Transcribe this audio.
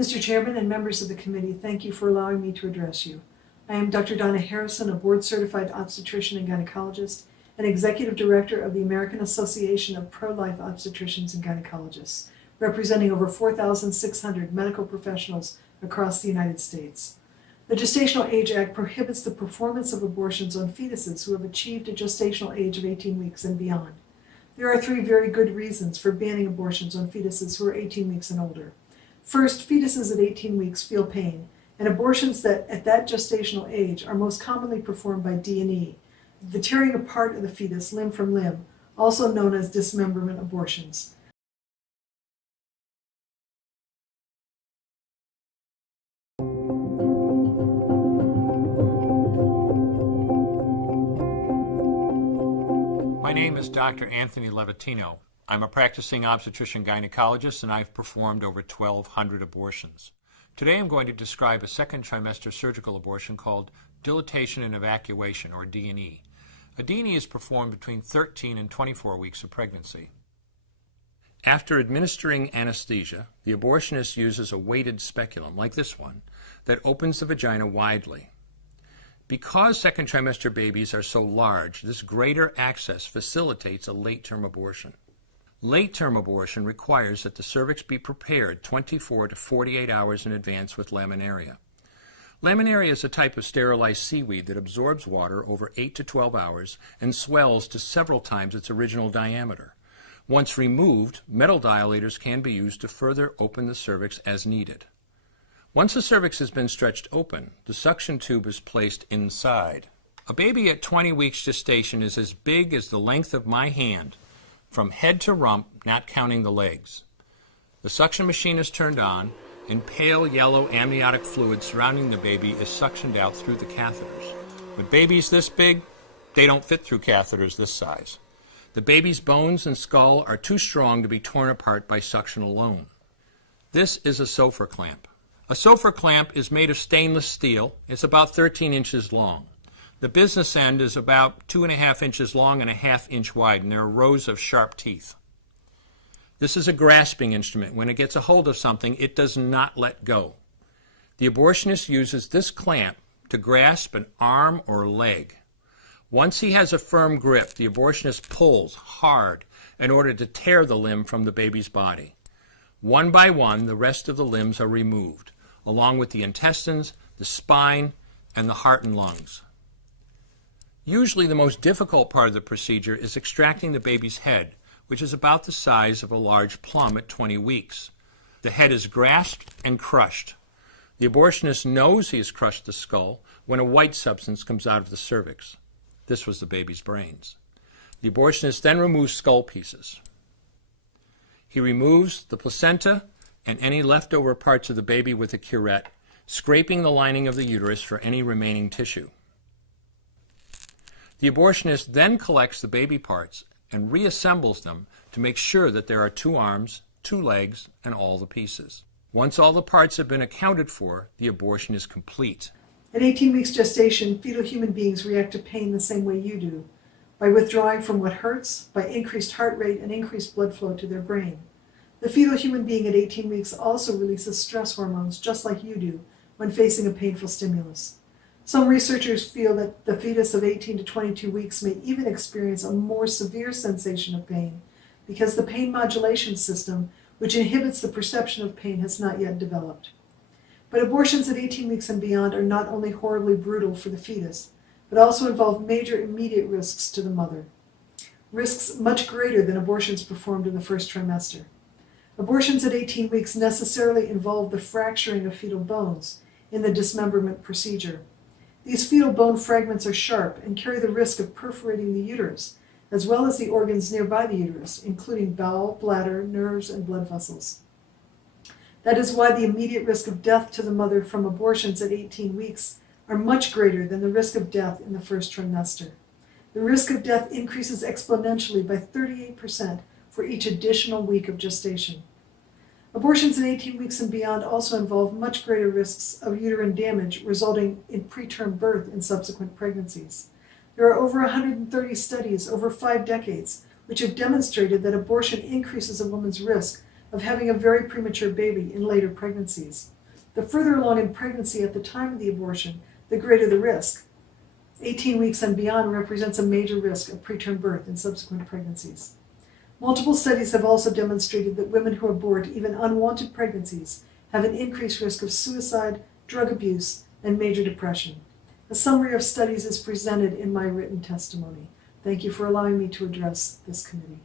Mr. Chairman and members of the committee, thank you for allowing me to address you. I am Dr. Donna Harrison, a board-certified obstetrician and gynecologist and executive director of the American Association of Pro-Life Obstetricians and Gynecologists, representing over 4,600 medical professionals across the United States. The Gestational Age Act prohibits the performance of abortions on fetuses who have achieved a gestational age of 18 weeks and beyond. There are three very good reasons for banning abortions on fetuses who are 18 weeks and older. First, fetuses at 18 weeks feel pain, and abortions that at that gestational age are most commonly performed by D&E, the tearing apart of the fetus limb from limb, also known as dismemberment abortions. My name is Dr. Anthony Levatino. I'm a practicing obstetrician gynecologist, and I've performed over 1,200 abortions. Today I'm going to describe a second trimester surgical abortion called dilatation and evacuation, or D&E. A D&E is performed between 13 and 24 weeks of pregnancy. After administering anesthesia, the abortionist uses a weighted speculum, like this one, that opens the vagina widely. Because second trimester babies are so large, this greater access facilitates a late-term abortion. Late-term abortion requires that the cervix be prepared 24 to 48 hours in advance with laminaria. Laminaria is a type of sterilized seaweed that absorbs water over 8 to 12 hours and swells to several times its original diameter. Once removed, metal dilators can be used to further open the cervix as needed. Once the cervix has been stretched open, the suction tube is placed inside. A baby at 20 weeks gestation is as big as the length of my hand, from head to rump, not counting the legs. The suction machine is turned on, and pale yellow amniotic fluid surrounding the baby is suctioned out through the catheters. With babies this big, they don't fit through catheters this size. The baby's bones and skull are too strong to be torn apart by suction alone. This is a Sofer clamp. A Sofer clamp is made of stainless steel. It's about 13 inches long. The business end is about 2.5 inches long and 1/2 inch wide, and there are rows of sharp teeth. This is a grasping instrument. When it gets a hold of something, it does not let go. The abortionist uses this clamp to grasp an arm or leg. Once he has a firm grip, the abortionist pulls hard in order to tear the limb from the baby's body. One by one, the rest of the limbs are removed, along with the intestines, the spine, and the heart and lungs. Usually the most difficult part of the procedure is extracting the baby's head, which is about the size of a large plum at 20 weeks. The head is grasped and crushed. The abortionist knows he has crushed the skull when a white substance comes out of the cervix. This was the baby's brains. The abortionist then removes skull pieces. He removes the placenta and any leftover parts of the baby with a curette, scraping the lining of the uterus for any remaining tissue. The abortionist then collects the baby parts and reassembles them to make sure that there are 2 arms, 2 legs, and all the pieces. Once all the parts have been accounted for, the abortion is complete. At 18 weeks gestation, fetal human beings react to pain the same way you do, by withdrawing from what hurts, by increased heart rate and increased blood flow to their brain. The fetal human being at 18 weeks also releases stress hormones just like you do when facing a painful stimulus. Some researchers feel that the fetus of 18 to 22 weeks may even experience a more severe sensation of pain because the pain modulation system, which inhibits the perception of pain, has not yet developed. But abortions at 18 weeks and beyond are not only horribly brutal for the fetus, but also involve major immediate risks to the mother. Risks much greater than abortions performed in the first trimester. Abortions at 18 weeks necessarily involve the fracturing of fetal bones in the dismemberment procedure. These fetal bone fragments are sharp and carry the risk of perforating the uterus, as well as the organs nearby the uterus, including bowel, bladder, nerves, and blood vessels. That is why the immediate risk of death to the mother from abortions at 18 weeks are much greater than the risk of death in the first trimester. The risk of death increases exponentially by 38% for each additional week of gestation. Abortions in 18 weeks and beyond also involve much greater risks of uterine damage resulting in preterm birth in subsequent pregnancies. There are over 130 studies over 5 decades which have demonstrated that abortion increases a woman's risk of having a very premature baby in later pregnancies. The further along in pregnancy at the time of the abortion, the greater the risk. 18 weeks and beyond represents a major risk of preterm birth in subsequent pregnancies. Multiple studies have also demonstrated that women who abort even unwanted pregnancies have an increased risk of suicide, drug abuse, and major depression. A summary of studies is presented in my written testimony. Thank you for allowing me to address this committee.